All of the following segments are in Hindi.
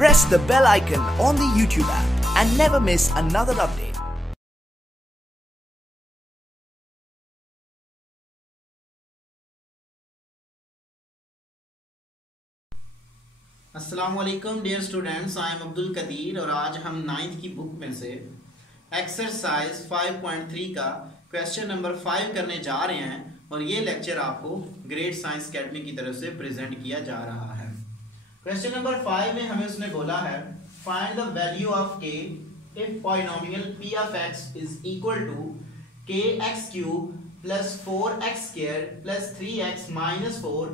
Press the bell icon on the YouTube app and never miss another update. अस्सलामुअलैकुम dear students, I am Abdul Kadir और आज हम 9th की बुक में से एक्सरसाइज 5.3 का क्वेश्चन नंबर 5 करने जा रहे हैं और ये लेक्चर आपको ग्रेट साइंस अकेडमी की तरफ से प्रेजेंट किया जा रहा है। क्वेश्चन नंबर 5 में हमें उसने बोला है find the value of k if polynomial p of x is equal to kx cube plus 4x square plus 3x minus 4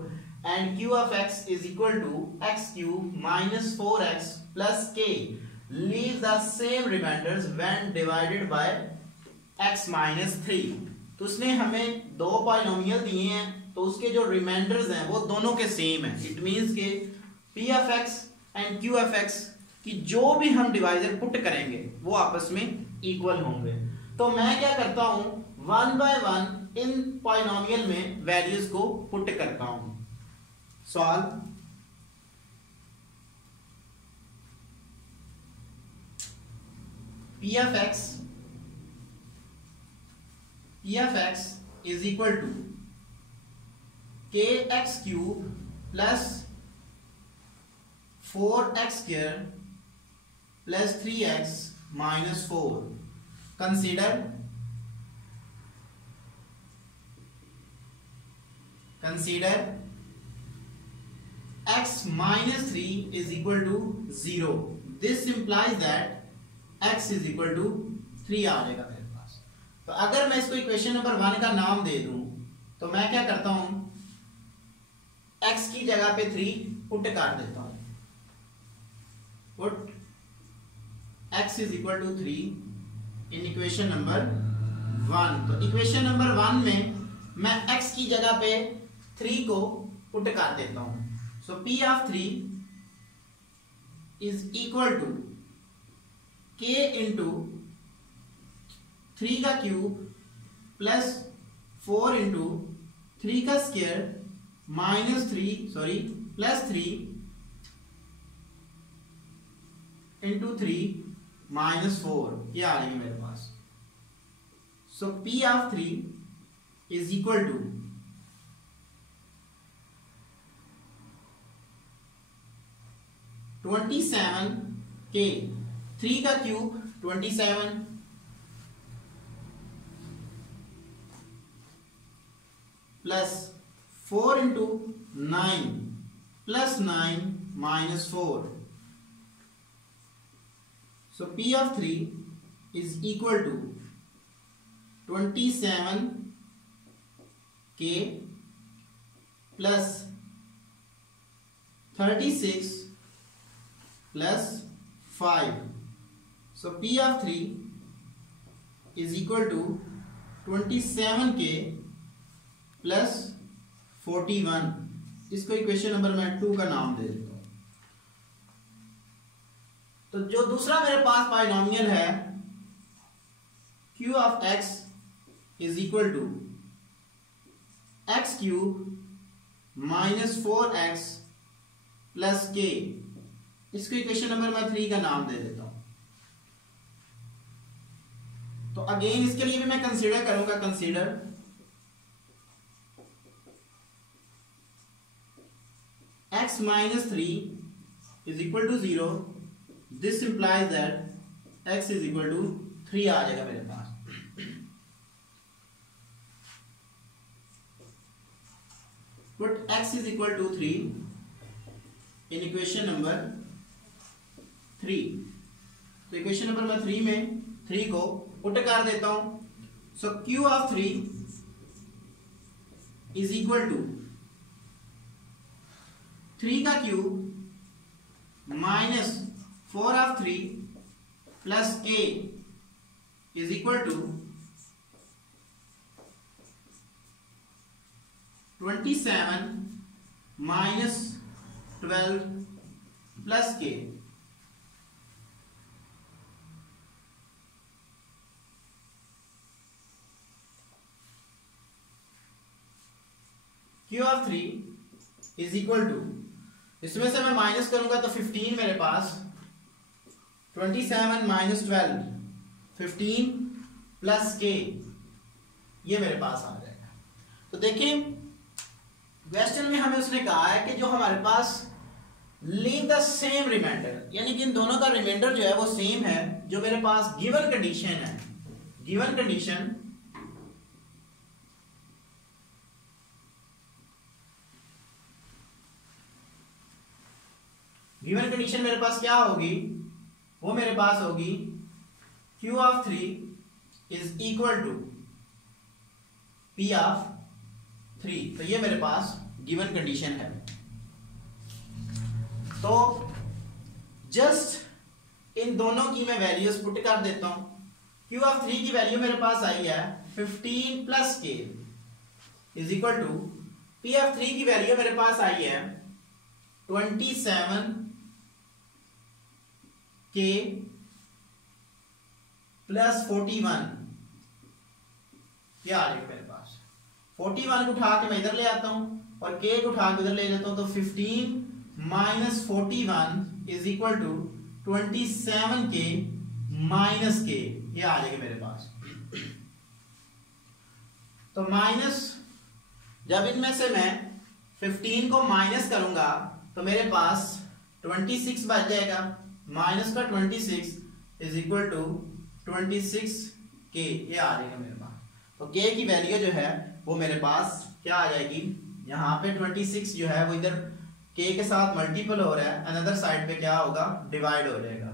and q of x is equal to x cube minus 4x plus k. Leave the same remainders when divided by x minus 3. तो उसने हमें दो पॉलिनोमियल दिए हैं तो उसके जो रिमाइंडर्स हैं वो दोनों के सेम हैं। इट मींस के p of x and q of x की जो भी हम डिवाइजर पुट करेंगे वो आपस में इक्वल होंगे। तो मैं क्या करता हूं, one by one in polynomial में वैल्यूज को पुट करता हूं। Solve p of x is equal to kx cube plus 4x square plus 3x minus 4. Consider x minus 3 is equal to 0. This implies that x is equal to 3 आ जाएगा मेरे पास। तो अगर मैं इसको इक्वेशन नंबर 1 का नाम दे दूं तो मैं क्या करता हूं, x की जगह पे 3 पुट कर देता हूं। Put x is equal to 3 in equation number 1। तो इक्वेशन नंबर 1 में मैं x की जगह पे 3 को पुट कर देता हूं। So p of 3 is equal to k into 3 का क्यूब प्लस 4 into 3 का square minus 3 plus 3 into 3 minus 4, ये आ रही है मेरे पास। So p of 3 is equal to 27k, 3 का cube 27 plus 4 into 9 plus 9 minus 4। So p of 3 is equal to 27k plus 36 plus 5. So p of 3 is equal to 27k plus 41. इसको इक्वेशन नंबर मैं 2 का नाम दे देता हूं। तो जो दूसरा मेरे पास पॉलिनोमियल है q of x is equal to x cube minus 4x plus k, इसको इक्वेशन नंबर मैं 3 का नाम दे देता हूं। तो अगेन इसके लिए भी मैं कंसीडर करूंगा, consider x minus 3 is equal to 0. This implies that x is equal to 3 आ जाएगा मेरे पास। Put x is equal to 3 in equation number 3। तो इक्वेशन नंबर मैं 3 में 3 को पुट कर देता हूं। सो q of 3 is equal to 3 का cube minus 4 of 3 plus k is equal to 27 minus 12 plus k। Q of 3 is equal to इसमें से मैं माइनस करूंगा तो 15 मेरे पास, 27 माइनस 12, 15 प्लस के, ये मेरे पास आ जाएगा। तो देखिए क्वेश्चन में हमें उसने कहा है कि जो हमारे पास लीव द सेम रिमाइंडर, यानी कि इन दोनों का रिमाइंडर जो है वो सेम है, जो मेरे पास गिवन कंडीशन है। गिवन कंडीशन मेरे पास क्या होगी, वो मेरे पास होगी Q of 3 is equal to P of 3। तो ये मेरे पास गिवन कंडीशन है। तो जस्ट इन दोनों की मैं वैल्यूज पुट कर देता हूं। Q ऑफ 3 की वैल्यू मेरे पास आई है 15 plus k is equal to P of 3 की वैल्यू मेरे पास आई है 27 के प्लस 41। क्या आ जाएगा मेरे पास, 41 को उठा के मैं इधर ले आता हूं और के को उठा के उधर ले लेता हूं, तो 15 माइनस 41 इज इक्वल टू 27 के माइनस के, ये आ जाएगा मेरे पास। तो माइनस, जब इनमें से मैं 15 को माइनस करूंगा तो मेरे पास 26 बच जाएगा, माइनस का 26 इज इक्वल टू 26 के, ये आ जाएगा मेरे पास। तो के की वैल्यू जो है वो मेरे पास क्या आ जाएगी, यहाँ पे 26 जो है वो इधर के के साथ मल्टीपल हो रहा है, अनदर साइड पे क्या होगा, डिवाइड हो जाएगा।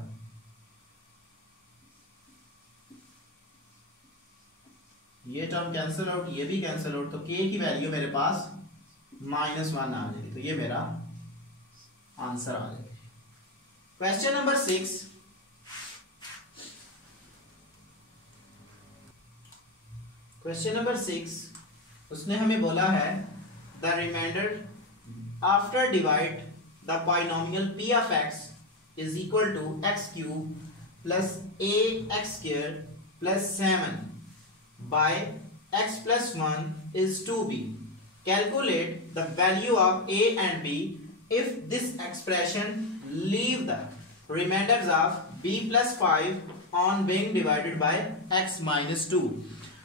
ये टर्म कैंसिल आउट, ये भी कैंसिल आउट, तो के की वैल्यू मेरे पास -1 आ जाएगी। तो ये मेरा आंसर आ जाएगा। क्वेश्चन नंबर 6, क्वेश्चन नंबर 6 उसने हमें बोला है the remainder after divide the polynomial p of x is equal to x cube plus ax square plus 7 by x plus 1 is 2b. Calculate the value of a and b if this expression leave the remainders of b plus 5 on being divided by x minus 2.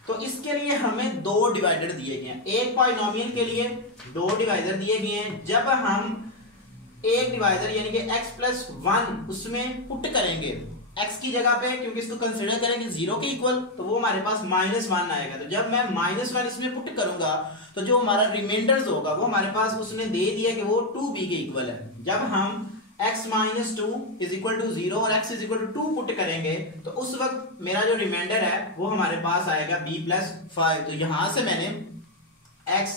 तो इसके लिए हमें दो डिवाइडर दिए गए हैं, एक पॉलिनोमियल के लिए दो डिवाइडर दिए गए हैं। जब हम एक डिवाइडर यानी कि x प्लस 1 उसमें पुट करेंगे x की जगह पे, क्योंकि इसको कंसीडर करेंगे 0 के इक्वल, तो वो हमारे पास -1 आएगा। तो जब मैं -1 इसमें पुट करूंगा तो जो हमारा रिमाइंडर्स होगा वो हमारे पास उसने दे दिया कि वो 2b के इक्वल है। जब हम x minus 2 is equal to 0 और x is equal to 2 put करेंगे तो उस वक्त मेरा जो रिमाइंडर है वो हमारे पास आएगा b प्लस 5। तो यहां से मैंने a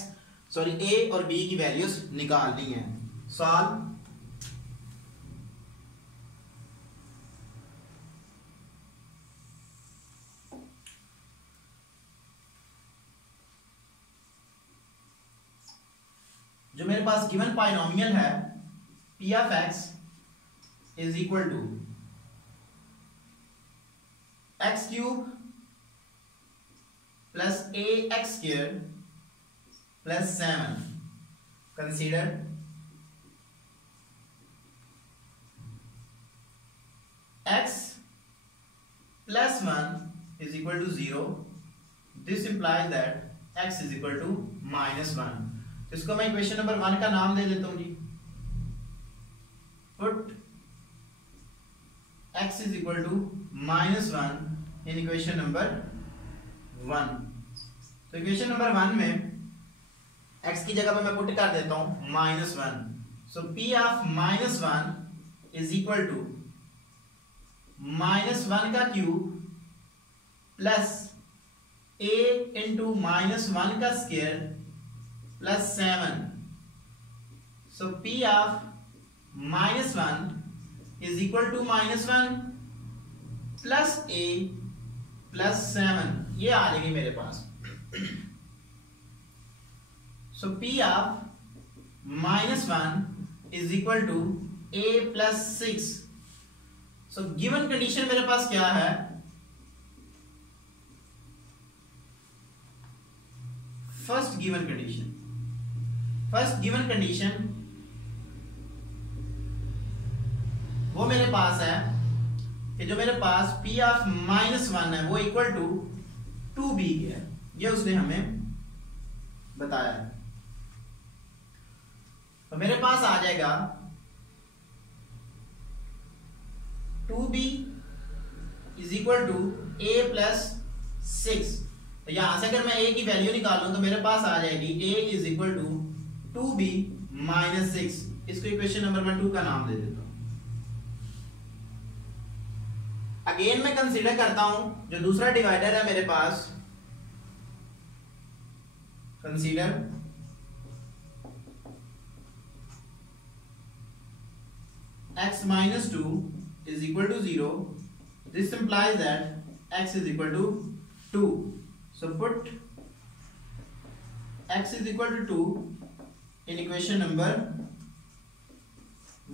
और b की वैल्यूज निकालनी है। सॉल्व। जो मेरे पास गिवन पॉलिनोमियल है p of x is equal to x cube plus ax square plus 7. Consider x plus 1 is equal to 0. This implies that x is equal to -1. तो इसको मैं इक्वेशन नंबर 1 का नाम दे देता हूं जी। Put x is equal to -1 in equation number 1। तो इक्वेशन नंबर 1 में x की जगह पे मैं पुट कर देता हूं -1। So p of -1 is equal to -1 का क्यूब प्लस a इंटू -1 का square plus 7। So p of -1 is equal to -1 plus a plus 7, ये आ जाएगी मेरे पास। So p of -1 is equal to a plus 6। So given condition मेरे पास क्या है, फर्स्ट गिवन कंडीशन वो मेरे पास है कि जो मेरे पास P ऑफ -1 है वो इक्वल टू 2B है, ये उसने हमें बताया है। तो मेरे पास आ जाएगा 2B is equal to A plus 6। तो यहां से अगर मैं A की वैल्यू निकालूं तो मेरे पास आ जाएगी A is equal to 2B minus 6। इसको इक्वेशन नंबर मैं 2 का नाम दे देता हूं। अगेन मैं कंसीडर करता हूं जो दूसरा डिवाइडर है मेरे पास, consider x minus 2 is equal to 0. This implies that x is equal to 2. So put x is equal to 2 in equation number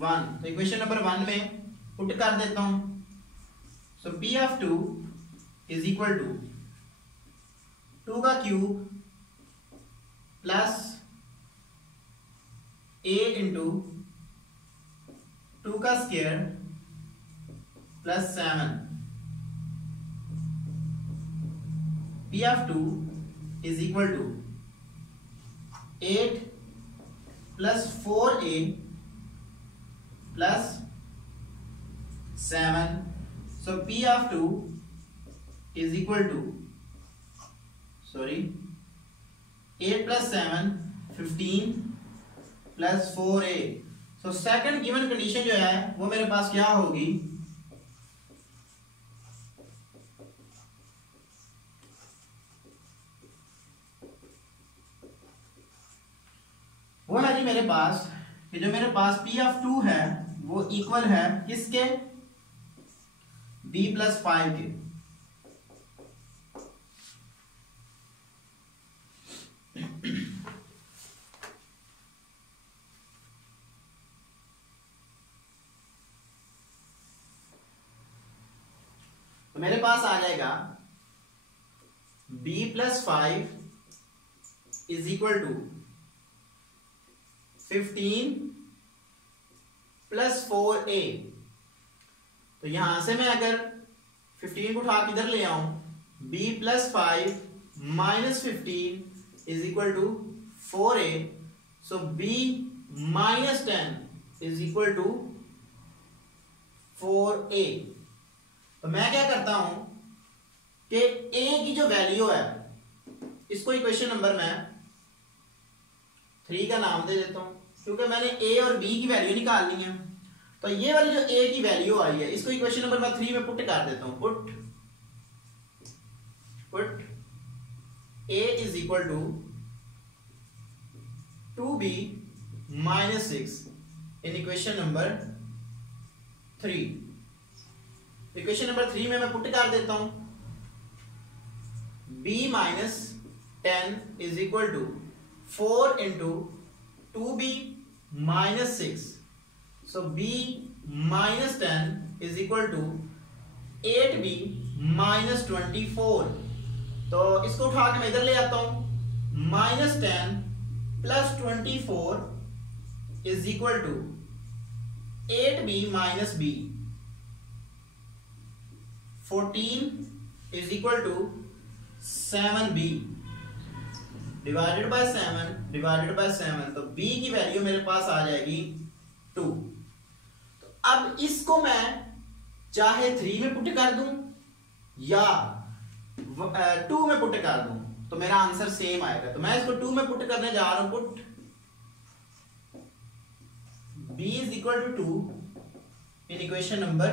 1. तो इक्वेशन नंबर 1 में पुट कर देता हूं। So p of 2 is equal to 2 का क्यूब प्लस a इंटू 2 का square plus 7। P of 2 is equal to 8 plus 4a plus 7. So P of 2 is equal to 8 plus 7 15 plus 4a. So second given condition जो है वो मेरे पास क्या होगी, वो है जी मेरे पास कि जो मेरे पास P of 2 है वो इक्वल है किसके, B प्लस 5 के। तो मेरे पास आ जाएगा B plus 5 is equal to 15 plus 4a। तो यहां से मैं अगर 15 को उठा के इधर ले आऊं, B plus 5 minus 15 is equal to 4a। So B minus 10 is equal to 4a। तो मैं क्या करता हूं कि a की जो वैल्यू है इसको इक्वेशन नंबर मैं 3 का नाम दे देता हूं, क्योंकि मैंने a और b की वैल्यू निकालनी है। तो ये वाली जो a की वैल्यू आई है इसको इक्वेशन नंबर मैं 3 में पुट कर देता हूं। Put a is equal to 2b minus 6 in equation number 3। Equation number 3 में मैं पुट कर देता हूं b minus 10 is equal to 4 into 2b minus 6। So b minus 10 is equal to 8b minus 24। तो इसको उठा के मैं इधर ले आता हूं, minus 10 plus 24 is equal to 8b minus b। 14 is equal to 7b divided by 7 divided by 7। तो b की वैल्यू मेरे पास आ जाएगी 2। तो अब इसको मैं चाहे 3 में पुट कर दूं या 2 में पुट कर दूं तो मेरा आंसर सेम आएगा। तो मैं इसको 2 में पुट करने जा रहा हूं। Put b is equal to 2 in equation number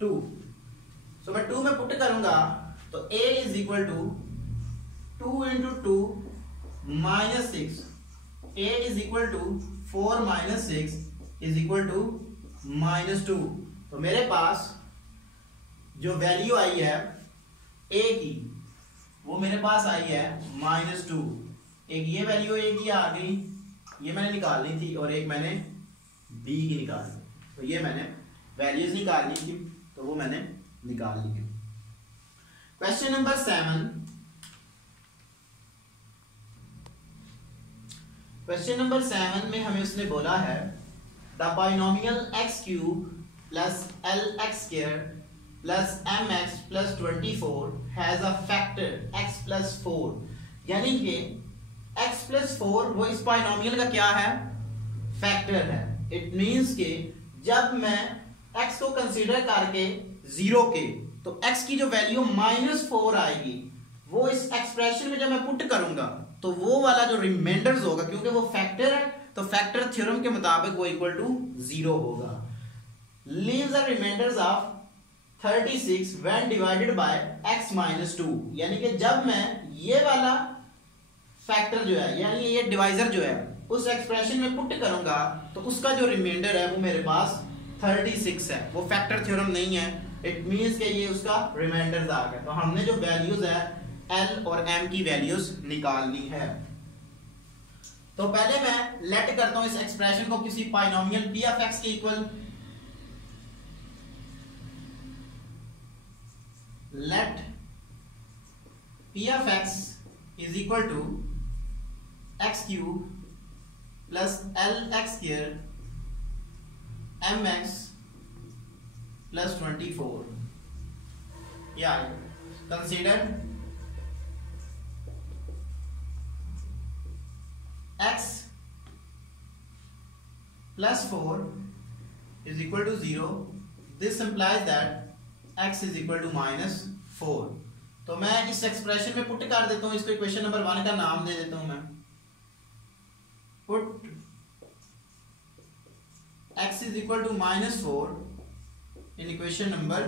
2। So मैं 2 में पुट करूंगा तो a is equal to 2 into 2 minus 6। a is equal to 4 minus 6 is equal to minus 2। तो मेरे पास जो वैल्यू आई है a की वो मेरे पास आई है माइनस 2। एक ये वैल्यू a की आ गई, ये मैंने निकालनी थी, और एक मैंने b की निकालनी। तो ये मैंने वैल्यूज निकालनी थी तो वो मैंने निकाल ली। Question number 7। क्वेश्चन नंबर 7 में हमें उसने बोला है the binomial x cube plus l x square plus M x plus 24 has a factor x plus 4, यानी कि x प्लस 4 वो इस बाइनोमियल का क्या है, फैक्टर है। इट मींस कि जब मैं x को कंसीडर करके 0 के, तो x की जो वैल्यू -4 आएगी वो इस एक्सप्रेशन में जब मैं पुट करूंगा तो वो वाला जो रिमाइंडर्स होगा, क्योंकि वो फैक्टर है तो फैक्टर थ्योरम के मुताबिक वो इक्वल टू 0 होगा। Leaves the remainders of 36 when divided by x minus 2, यानी कि जब मैं ये वाला फैक्टर जो है यानी ये डिवाइजर जो है उस एक्सप्रेशन में पुट करूंगा तो उसका जो रिमाइंडर है वो मेरे पास 36 है, वो फैक्टर थ्योरम नहीं है। इट मींस कि ये उसका रिमाइंडर्स आ गया। तो हमने जो वैल्यूज है l और m की वैल्यूज निकालनी है। तो पहले मैं लेट करता हूं इस एक्सप्रेशन को किसी बाइनोमियल p ऑफ x के equal. Let p of x is equal to x cube plus lx square mx plus 24. Yeah, consider x plus 4 is equal to 0. This implies that x is equal to -4. तो मैं इस एक्सप्रेशन में पुट कर देता हूं, इसको इक्वेशन नंबर 1 का नाम दे देता हूं मैं। Put x is equal to -4 in equation number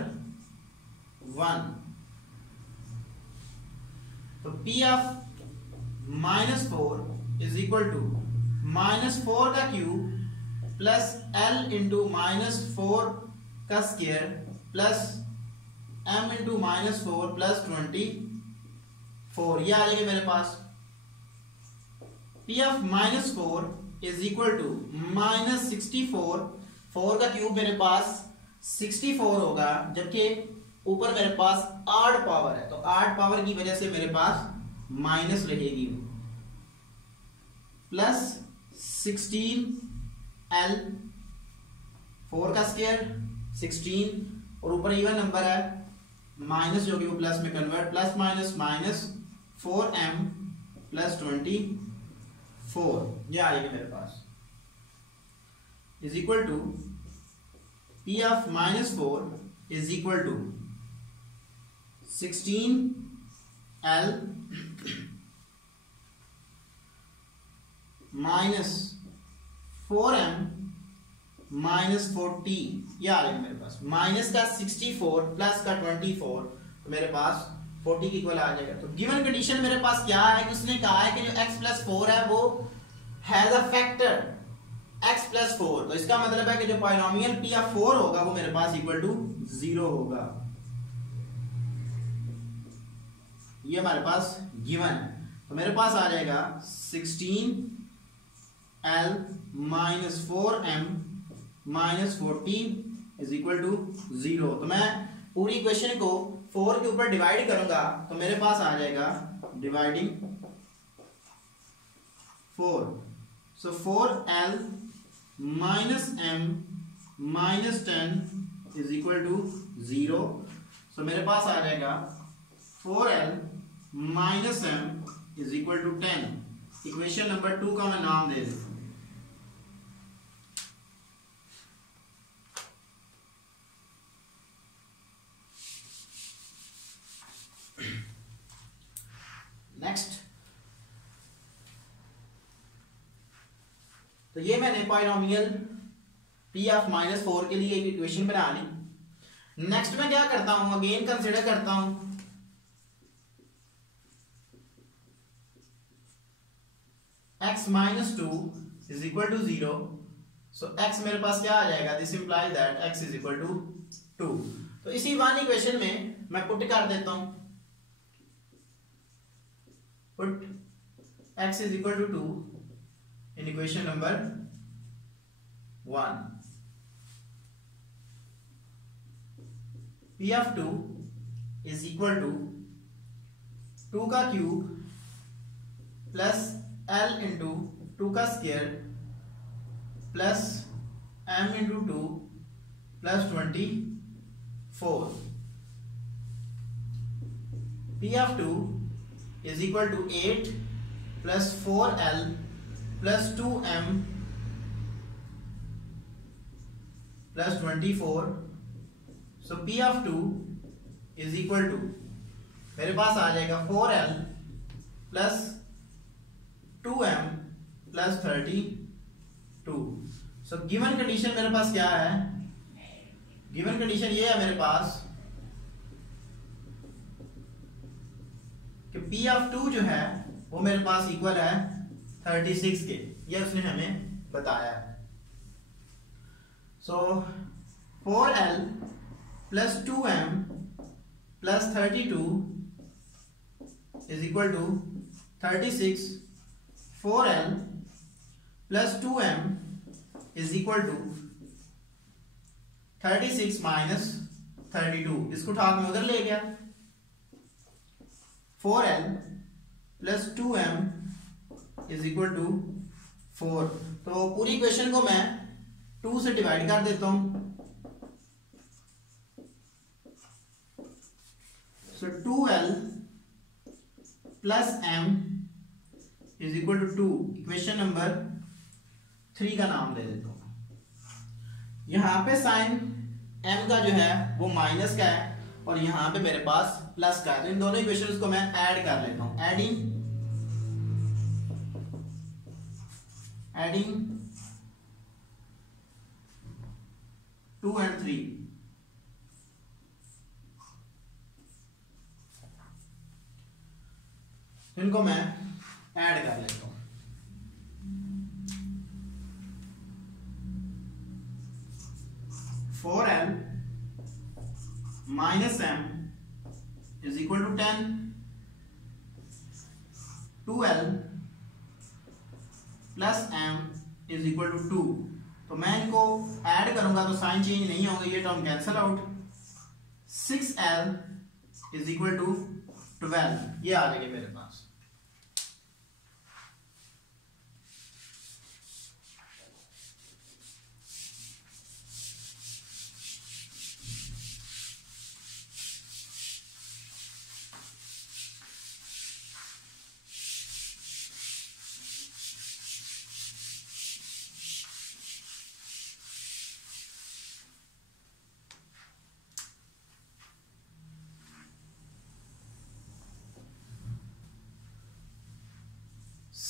1। तो p of -4 is equal to -4 का क्यूब प्लस l इंटू -4 का square plus m into -4 plus 24, ये आ जाएगा मेरे पास। p of -4 is equal to -64, 4 का क्यूब मेरे पास 64 होगा, जबकि ऊपर मेरे पास 8 पावर है, तो 8 पावर की वजह से मेरे पास माइनस रहेगी, प्लस 16l, 4 का स्क्वायर 16 और ऊपर इवन नंबर है माइनस जो कि वो प्लस में convert, plus minus minus 4m plus 24, ये आ जाएगा मेरे पास, is equal to p of -4 is equal to 16l minus 4m minus 40, ये आ जाएगा मेरे पास। माइनस का 64 प्लस का 24, तो मेरे पास 40 की इक्वल आ जाएगा। तो गिवन कंडीशन मेरे पास क्या है कि उसने कहा है कि जो x प्लस 4 है वो has a factor x plus 4, तो इसका मतलब है कि जो पॉलिनोमियल p ऑफ 4 होगा वो मेरे पास इक्वल टू 0 होगा। ये हमारे पास गिवन है, तो मेरे पास आ जाएगा 16l minus 4m minus 40 is equal to 0। तो मैं पूरी इक्वेशन को 4 के ऊपर डिवाइड करूंगा तो मेरे पास आ जाएगा dividing 4, so 4l minus m minus 10 is equal to 0। So मेरे पास आ जाएगा 4l minus m is equal to 10। Equation number 2 का मैं नाम दे देता हूं। नेक्स्ट, तो ये मैंने पॉलिनोमियल p ऑफ -4 के लिए इक्वेशन बना ली। नेक्स्ट मैं क्या करता हूं, अगेन कंसीडर करता हूं x minus 2 is equal to 0। So x मेरे पास क्या आ जाएगा, this implies that x is equal to 2। तो इसी वन इक्वेशन में मैं पुट कर देता हूं, put x is equal to 2 in equation number 1. p of 2 is equal to 2 का क्यूब प्लस l इंटू 2 का square plus m into 2 plus 24. P of 2 is equal to 8 plus 4L plus 2M plus 24. So P of 2 is equal to, मेरे पास आ जाएगा 4L plus 2M plus 32. So given condition मेरे पास क्या है? गिवन कंडीशन ये है मेरे पास कि P of 2 जो है वो मेरे पास इक्वल है 36 के, ये उसने हमें बताया है. सो 4L plus 2M plus 32 is equal to 36. 4L plus 2M is equal to 36 minus 32. इसको उठा के उधर ले गया. 4L plus 2M is equal to 4. तो पूरी इक्वेशन को मैं 2 से डिवाइड कर देता हूं. So 2L plus M is equal to 2. Equation number 3 का नाम दे देता हूं. यहां पे साइन m का जो है वो माइनस का है और यहां पे मेरे पास प्लस का है. तो इन दोनों इक्वेशंस को मैं ऐड कर लेता हूं. Adding 2 and 3. इनको मैं ऐड कर लेता हूं. Four L minus M is equal to 10. 2L plus M is equal to 2. तो मैं इनको ऐड करूंगा तो साइन चेंज नहीं होंगे, ये term cancel out. 6L is equal to 12. ये आ जाएगा मेरे पास.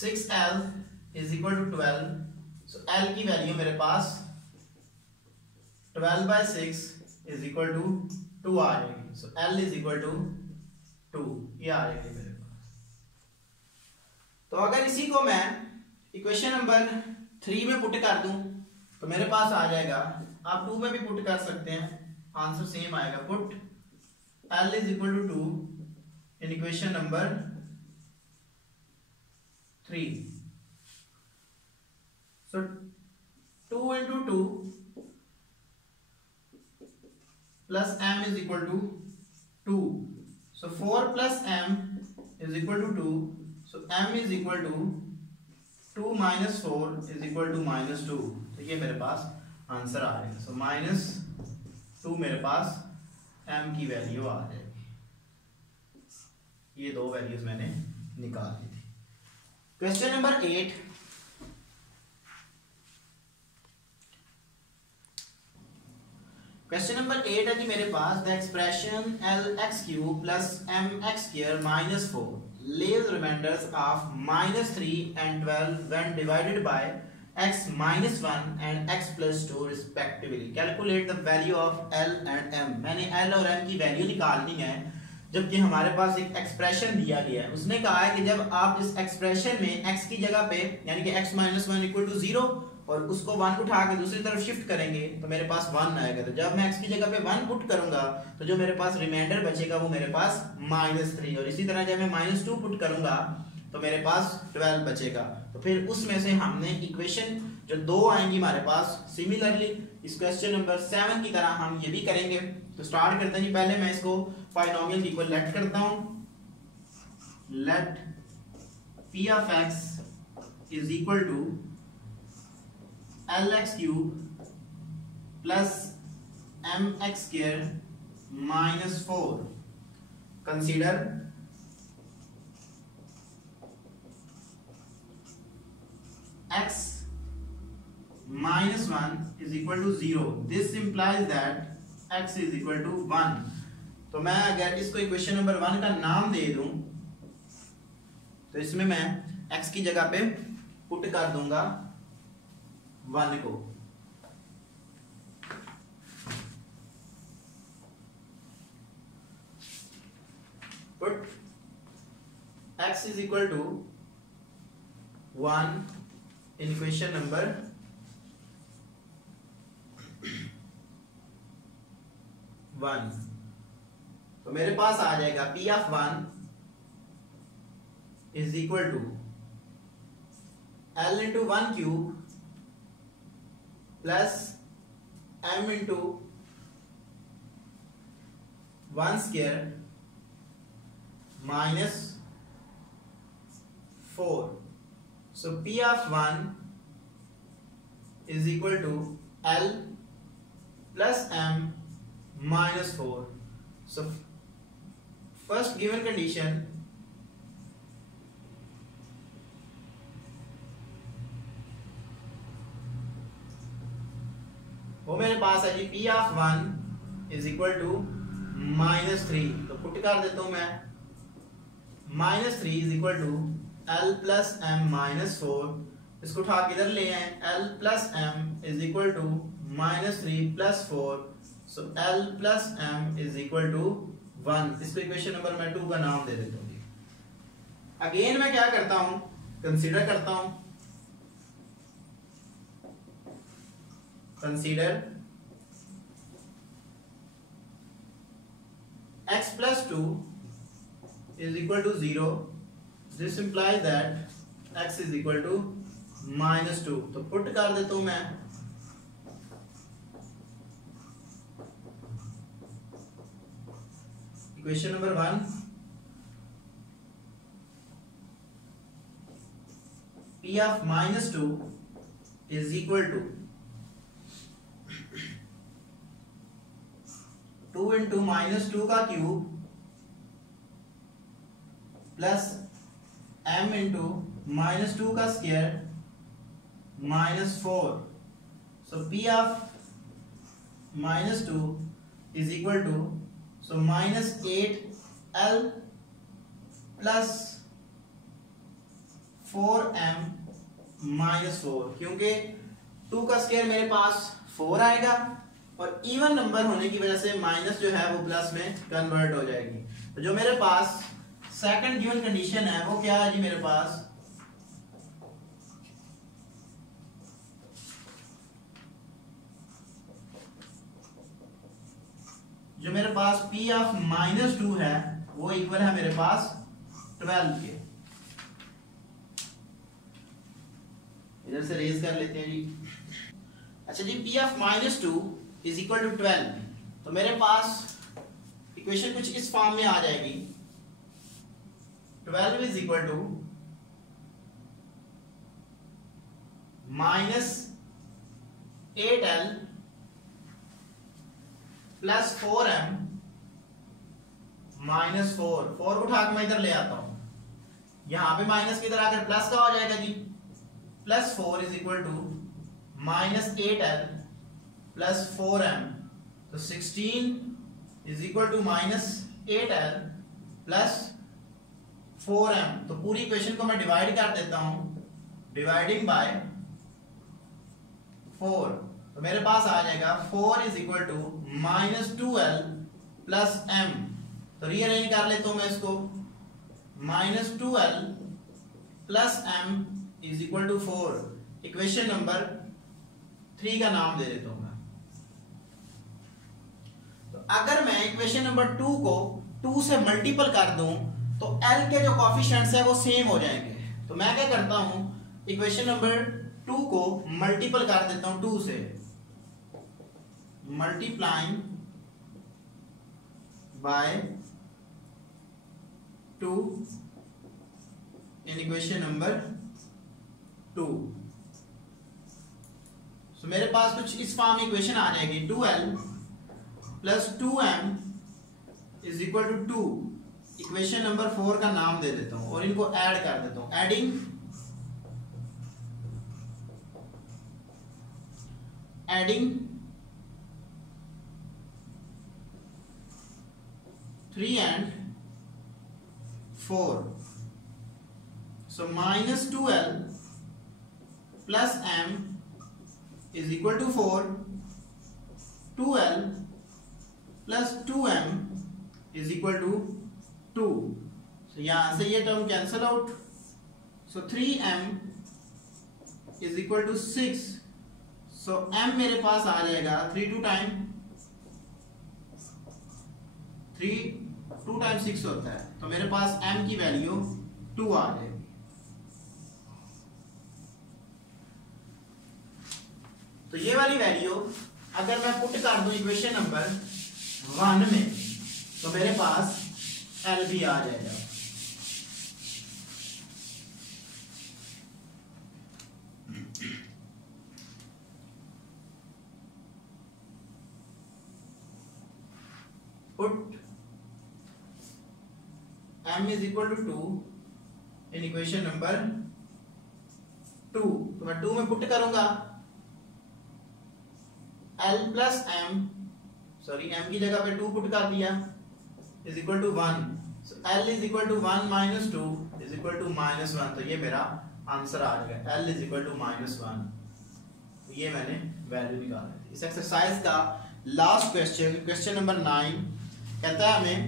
Six l is equal to 12. So l की वैल्यू मेरे पास 12/6 इज इक्वल टू 2 आ जाएगी. So l is equal to 2. ये आ जाएगी मेरे पास. तो अगर इसी को मैं इक्वेशन नंबर 3 में पुट कर दूं तो मेरे पास आ जाएगा. आप 2 में भी पुट कर सकते हैं, आंसर सेम आएगा. Put L is equal to 2 in equation number 3. So 2 into 2 plus m is equal to 2. So 4 plus m is equal to 2. So m is equal to 2 minus 4 is equal to minus 2. तो ये मेरे पास आंसर आ जाएगा. So minus 2 मेरे पास m की वैल्यू आ जाएगी. ये दो वैल्यूज मैंने निकाल दी थी. Question number 8. क्वेश्चन नंबर 8 है कि मेरे पास the expression LX³ plus MX² minus 4 leaves remainders of -3 and 12 when divided by x minus 1 and x plus 2 respectively. Calculate the value of L and M. मैंने L और M की वैल्यू निकालनी है जबकि हमारे पास एक एक्सप्रेशन दिया गया है. उसने कहा है कि जब आप इस एक्सप्रेशन में x की जगह पे यानी कि x minus 1 इक्वल टू 0 और उसको 1 उठा के दूसरी तरफ शिफ्ट करेंगे तो मेरे पास 1 आएगा. तो जब मैं x की जगह पे 1 पुट करूंगा तो जो मेरे पास रिमाइंडर बचेगा वो मेरे पास -3. और इसी तरह जब मैं -2 पुट करूंगा तो मेरे पास 12 बचेगा. तो फिर उसमें से हमने इक्वेशन जो दो आएंगी हमारे पास सिमिलरली इस क्वेश्चन नंबर 7 की तरह हम ये भी करेंगे. तो स्टार्ट करते हैं. पहले मैं इसको बाइनोमियल इक्वल लेट करता हूं. Let p of x is equal to LX³ plus M X square minus 4। Consider x minus 1 is equal to 0. This implies that x is equal to 1. तो मैं अगर इसको इक्वेशन नंबर 1 का नाम दे दूं तो इसमें मैं x की जगह पे पुट कर दूंगा 1 को। Put x is equal to 1 in equation number 1। तो मेरे पास आ जाएगा P of 1 is equal to L into 1 cube plus M into 1 square minus 4। So P of 1 is equal to L plus M minus 4। So first given condition वो मेरे पास है जी P of 1 is equal to -3। तो पुट कर देता हूं मैं -3 is equal to L plus M minus 4। इसको उठा के इधर ले आए L plus M is equal to -3 plus 4। So L plus M is equal to 1। इसको इक्वेशन नंबर मैं 2 का नाम दे देता हूँ। अगेन मैं क्या करता हूं, कंसीडर करता हूं, consider x plus 2 is equal to 0। This implies that x is equal to -2। तो पुट कर देता हूं मैं equation number 1 P of -2 is equal to 2 into -2 का क्यूब प्लस m into -2 का square -4। So P of -2 is equal to -8L plus 4m -4। क्योंकि 2 का स्क्वायर मेरे पास 4 आएगा और इवन नंबर होने की वजह से माइनस जो है वो प्लस में कन्वर्ट हो जाएगी। तो जो मेरे पास सेकंड गिवन कंडीशन है वो क्या है जी, मेरे पास जो मेरे पास P of -2 है वो इक्वल है मेरे पास 12 के। इधर से रेज कर लेते हैं जी। अच्छा जी, P of -2 is equal to 12। तो मेरे पास इक्वेशन कुछ इस फॉर्म में आ जाएगी। 12 is equal to -8L plus 4m -4। 4 उठा के मैं इधर ले आता हूं, यहां पे माइनस की इधर आकर प्लस का हो जाएगा जी। Plus 4 is equal to -8L plus 4m। तो 16 is equal to -8L plus 4m। तो पूरी इक्वेशन को मैं डिवाइड कर देता हूं, डिवाइडिंग बाय 4। तो मेरे पास आ जाएगा 4 is equal to -2L plus m। तो रीअरेंज कर लेता हूं मैं इसको, -2L plus m is equal to 4। Equation number 3 का नाम दे देता हूं मैं। तो अगर मैं इक्वेशन नंबर 2 को 2 से मल्टीपल कर दूं तो L के जो कोफिशिएंट्स है वो सेम हो जाएंगे। तो मैं क्या करता हूं, इक्वेशन नंबर 2 को मल्टीपल कर देता हूं 2 से, multiplying by 2 in equation number 2। तो मेरे पास कुछ इस फॉर्म में इक्वेशन आ जाएगी 2l plus 2m is equal to 2। Equation number 4 का नाम दे देता हूं और इनको ऐड कर देता हूं। Adding 3 and 4, so minus 2l plus m is equal to 4, 2l plus 2m is equal to 2। so यहां से ये term cancel out, so 3m is equal to 6, so m मेरे पास आ जाएगा 3 टाइम्स 6 होता है, तो मेरे पास m की वैल्यू 2 आ जाएगी। तो ये वाली वैल्यू अगर मैं पुट कर दूं इक्वेशन नंबर 1 में तो मेरे पास l भी आ जाएगा। Put m is equal to 2 in equation number 2, तो मैं 2 में पुट करूंगा l plus m, sorry m की जगह पे 2 पुट कर दिया is equal to 1, so l is equal to 1 minus 2 is equal to minus 1, तो ये मेरा आंसर आ जाएगा l is equal to minus 1। तो ये मैंने वैल्यू निकाला। इस एक्सरसाइज का लास्ट क्वेश्चन, क्वेश्चन नंबर 9 कहता है हमें,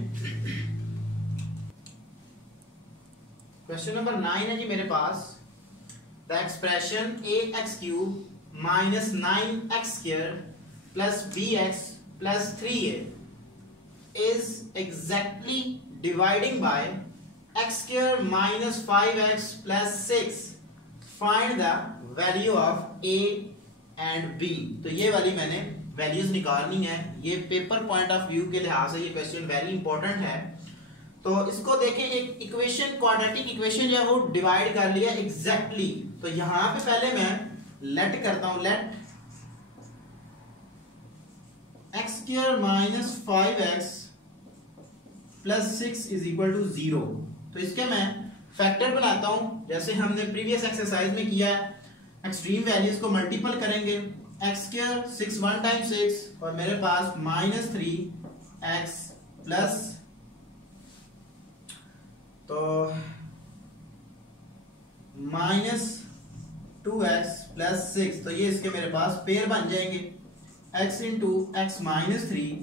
क्वेश्चन नंबर 9 है जी मेरे पास, the expression ax cube minus 9x square plus bx plus 3a is exactly dividing by x square minus 5x plus 6, find the value of a and b। तो ये वाली मैंने वैल्यूज निकालनी है। ये पेपर पॉइंट ऑफ व्यू के लिहाज से ये क्वेश्चन वेरी इंपॉर्टेंट है। तो इसको देखें, एक इक्वेशन, क्वाड्रेटिक इक्वेशन जो है वो डिवाइड कर लिया एग्जैक्टली। तो यहां पे पहले मैं लेट करता हूं, let x square minus 5x plus 6 is equal to 0। तो इसके मैं फैक्टर बनाता हूं, जैसे हमने प्रीवियस एक्सरसाइज में किया है। एक्सट्रीम वैल्यूज को मल्टीपल करेंगे, x स्क्वायर 6 1 टाइम्स 6 और मेरे पास माइनस 3x प्लस, तो माइनस 2x प्लस 6, तो ये इसके मेरे पास पेयर बन जाएंगे, x into X minus 3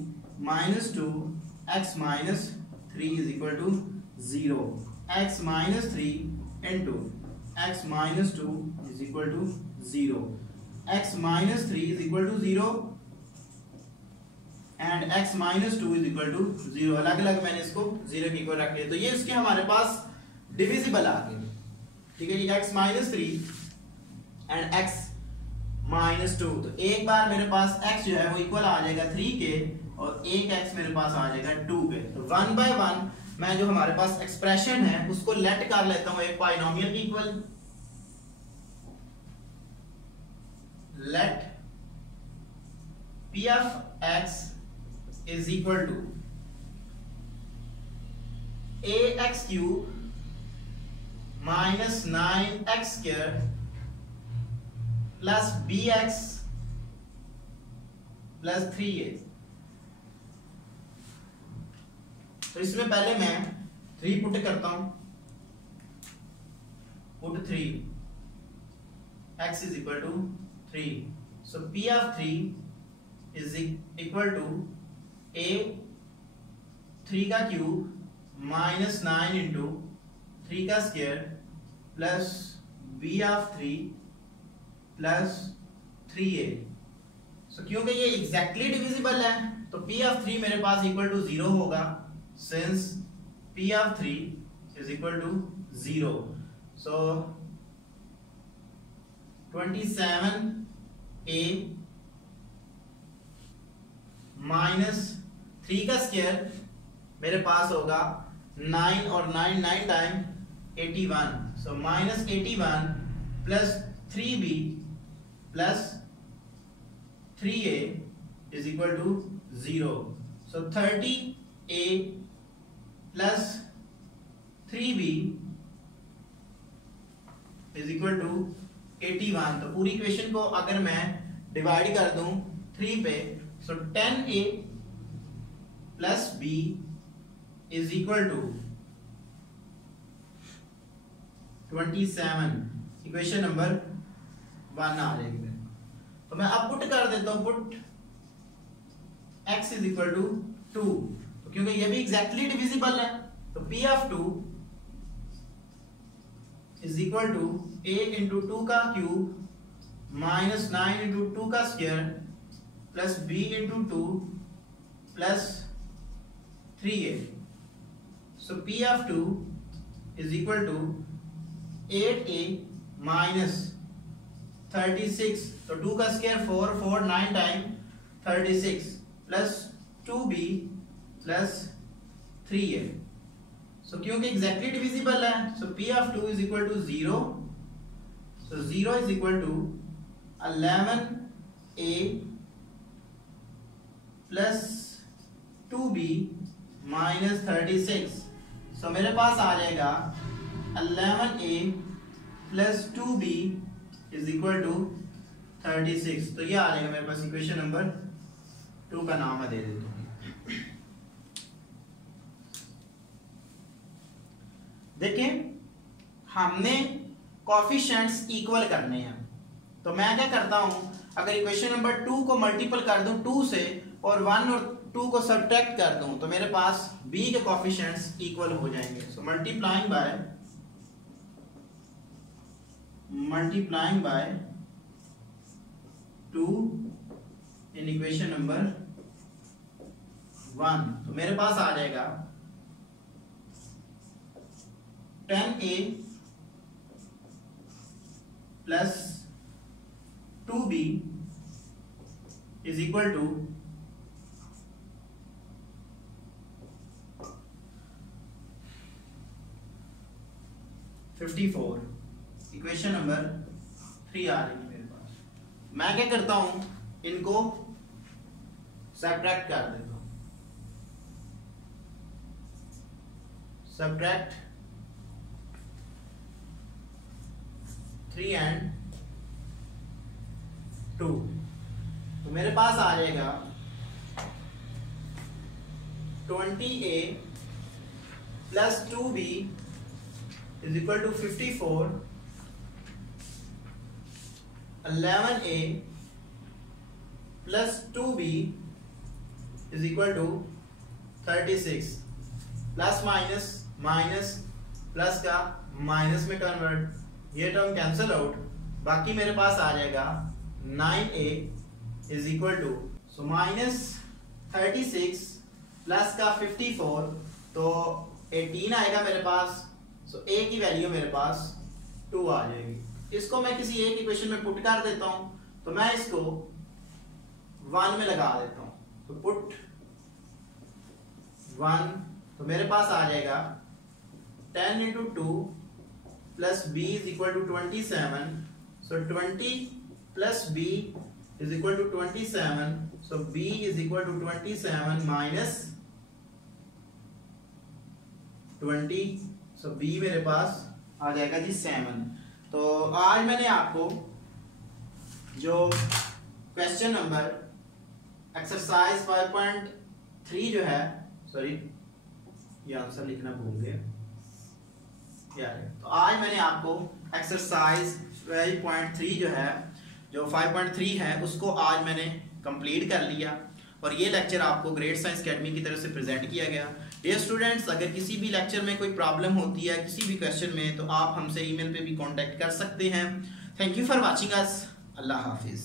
minus 2 x minus 3 is equal to 0, x minus 3 into X minus 2 is equal to 0, x minus 3 is equal to 0 and x minus 2 is equal to 0। अलग अलग मैंने इसको 0 के इक्वल रख लिया। तो ये इसके हमारे पास डिविजिबल आ गए, ठीक है जी, x minus 3 and x minus 2। तो एक बार मेरे पास x जो है वो इक्वल आ जाएगा 3 के और एक x मेरे पास आ जाएगा 2 के। तो 1 बाय 1 मैं जो हमारे पास एक्सप्रेशन है उसको लेट कर लेता हूं एक बाइनोमियल की equal. Let p of x is equal to ax cube minus 9x square plus bx plus 3a। तो इसमें पहले मैं 3 पुट करता हूं, put 3 x is equal to 3, so p of 3 is equal to a 3 का क्यूब माइनस 9 इंटू 3 का square plus b of 3 plus 3a। सो क्योंकि ये एग्जैक्टली डिविजिबल है तो p of 3 मेरे पास इक्वल टू 0 होगा, since p of 3 is equal to 0। so 27a minus 3 का स्क्वायर मेरे पास होगा 9 और 9 time 81, so minus 81 plus 3b plus 3a is equal to 0. So 30a plus 3b is equal to 81. तो पूरी इक्वेशन को अगर मैं डिवाइड कर दूं 3 पे, so 10a plus b is equal to 27. Equation number 1 आ जाएगी। तो मैं अब पुट कर देता हूं, put x is equal to 2, तो क्योंकि ये भी एग्जैक्टली डिविजिबल है, तो p of 2 is equal to a into 2 का क्यूब माइनस 9 into 2 का square plus b into 2 plus 3a. So p of 2 is equal to 8a minus 36, तो 2 का square 4, 4 9 time 36 plus 2b plus 3a. So क्योंकि एग्जैक्टली डिविजिबल है, so p of 2 is equal to 0. So 0 is equal to 11a plus 2b minus 36. So मेरे पास आ जाएगा 11a plus 2b is equal to 36. तो ये आ जाएगा मेरे पास इक्वेशन नंबर 2 का नाम मैं दे देता हूँ। देखें, हमने कोफिशिएंट्स इक्वल करने हैं, तो मैं क्या करता हूं, अगर इक्वेशन नंबर 2 को मल्टीपल कर दूं 2 से और 1 और 2 को सब्ट्रैक्ट कर दूं, तो मेरे पास b के कोफिशिएंट्स इक्वल हो जाएंगे. So multiplying by 2 in equation number 1, तो मेरे पास आ जाएगा 10a plus 2b is equal to 54. Equation number 3 आ रही है मेरे पास. मैं क्या करता हूं, इनको सब्ट्रैक्ट कर देता हूं. सब्ट्रैक्ट 3 and 2, तो मेरे पास आ जाएगा 20a plus 2b is equal to 54. 11a plus 2b is equal to 36. Plus minus minus plus का माइनस में कन्वर्ट, ये टर्म कैंसिल आउट, बाकी मेरे पास आ जाएगा 9a is equal to, so minus 36 plus का 54, तो 18 आएगा मेरे पास. सो a की वैल्यू मेरे पास 2 आ जाएगी. इसको मैं किसी एक इक्वेशन में पुट कर देता हूं, तो मैं इसको 1 में लगा देता हूं, तो पुट 1, तो मेरे पास आ जाएगा 10 into 2 plus b is equal to 27. So 20 plus b is equal to 27. So b is equal to 27 minus 20. So b मेरे पास आ जाएगा जी 7. तो आज मैंने आपको जो क्वेश्चन नंबर एक्सरसाइज 5.3 जो है, सॉरी ये आंसर लिखना भूल गया यार. तो आज मैंने आपको एक्सरसाइज 5.3 जो है, जो 5.3 है, उसको आज मैंने कंप्लीट कर लिया और ये लेक्चर आपको ग्रेट साइंस अकेडमी की तरफ से प्रेजेंट किया गया. डियर स्टूडेंट्स, अगर किसी भी लेक्चर में कोई प्रॉब्लम होती है किसी भी क्वेश्चन में, तो आप हमसे ईमेल पे भी कांटेक्ट कर सकते हैं. Thank you for watching us. अल्लाह हाफिज़.